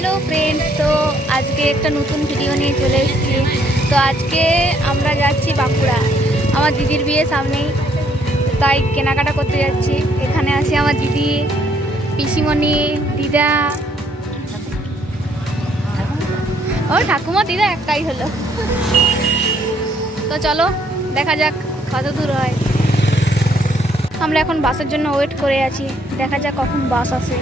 Hello friends, তো আজকে একটা নতুন ভিডিও নিয়ে চলে এসেছি। তো আজকে আমরা যাচ্ছি বাঁকুড়া, আমার দিদির বিয়ে সামনেই, তাই কেনাকাটা করতে যাচ্ছি। এখানে আছে আমার দিদি, পিসিমণি, দিদা, ও ঠাকুমা, দিদা একটাই হলো। তো চলো দেখা যাক কত দূর হয়। আমরা এখন বাসের জন্য ওয়েট করে আছি, দেখা যাক কখন বাস আসে।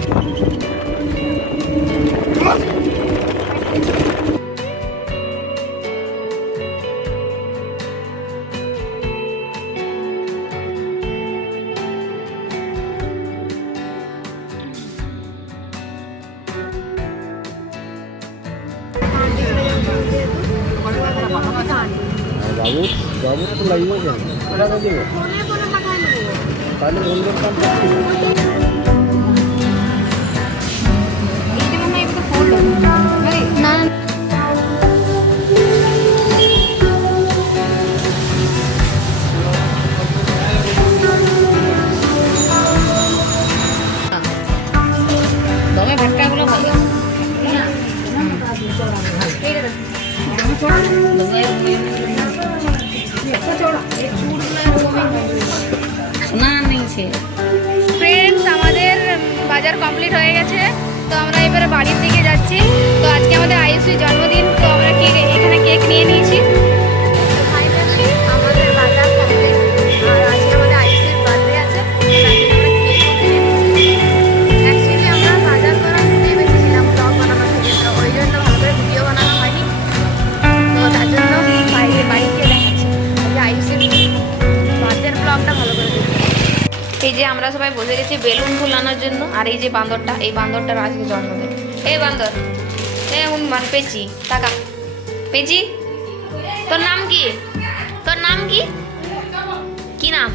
বাবু বাবু তো লাগবে কেন টাকা দেবো তাহলে বন্ধুর না দমে ভটকাগুলো ভালো সোনা নিয়েছে। ফ্রেন্ডস, আমাদের বাজার কমপ্লিট হয়ে গেছে, তো আমরা এবারে বাড়ির দিকে যাচ্ছি। তো আজকে আমাদের আয়ুষের জন্মদিন, তো আমরা এখানে কেক নিয়ে নিয়েছি। ফাইনালি আমাদের বাজার কমপ্লিট, আর আজকে আমাদের আয়ুষের বার্থডে আছে, অ্যাকচুয়ালি আমরা বাজার করা ভুলে বেঁচেছিলাম ব্লগ বানানো থেকে, তো ওই জন্য ভালো করে ভিডিও বানানো হয়নি। তো তার জন্য বাড়িতে দেখাচ্ছি যে আয়ুষের বার্থডের ব্লগটা ভালো করে দেখি। এই যে আমরা সবাই বসে গেছি বেলুন ফুলানোর জন্য, আর এই যে বান্দরটা, এই বান্দরটার আজকে জন্মদিন। এই বান্দর, মানে পেঁচি, টাকা পেঁচি, তোর নাম কি? তোর নাম কি? কি নাম?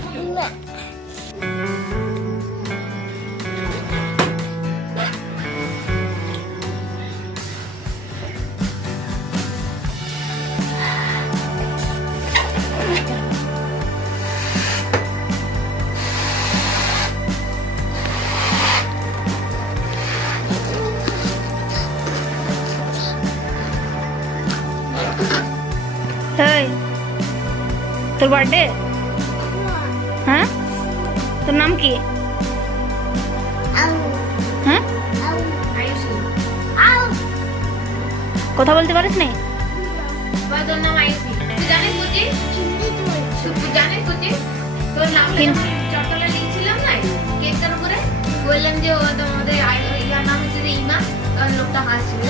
হেই, তোর বার্থডে? হ্যাঁ, তোর নাম কি? হ্যাঁ, কথা বলতে পারিস না? তোর নাম আয়ুষী। তুই জানিস বুঝি? তুই জানিস বুঝি? তোর নামটা যখন চট্টলা লিখছিলাম না কেকটার উপরে, বললাম যে ও তোমাদের ইয়ার নাম হচ্ছে যে ইমা, তখন লোকটা হাসছিল।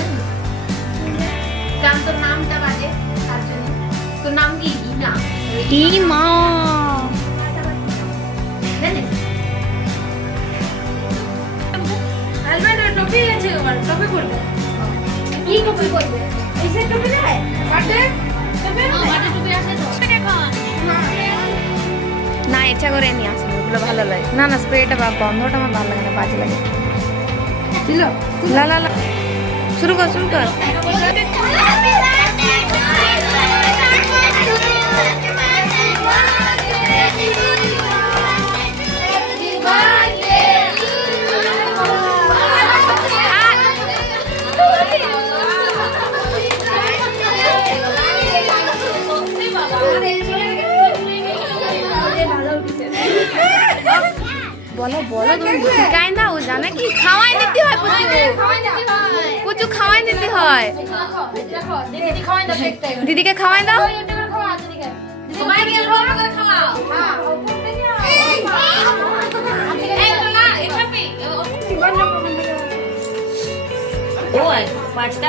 কারণ তোর নামটা বাজে, তার জন্য। তোর নাম কি? ইমা। ইমা। জানিস? হেলমেট টপি আছে, আমার টপি পরবে। কি টপি পরবে? এই সে টপি দেয়? বার্থডে টপি? বার্থডে টপি আছে তো। না, ইচ্ছা করে নিয়ে আসি, ওগুলো ভালো লাগে না। না, স্প্রেটা বা গন্ধটা আমার ভালো লাগে না, বাজে লাগে। লা লা লা, শুরু কর শুরু কর। বলো বলো, তুমি বুঝি গাই না, ও জানে কি খাওয়াই দিতে হয়। পুচু খাওয়াই দিতে হয়। দিদিকে খাওয়াই দাও। পাঁচটা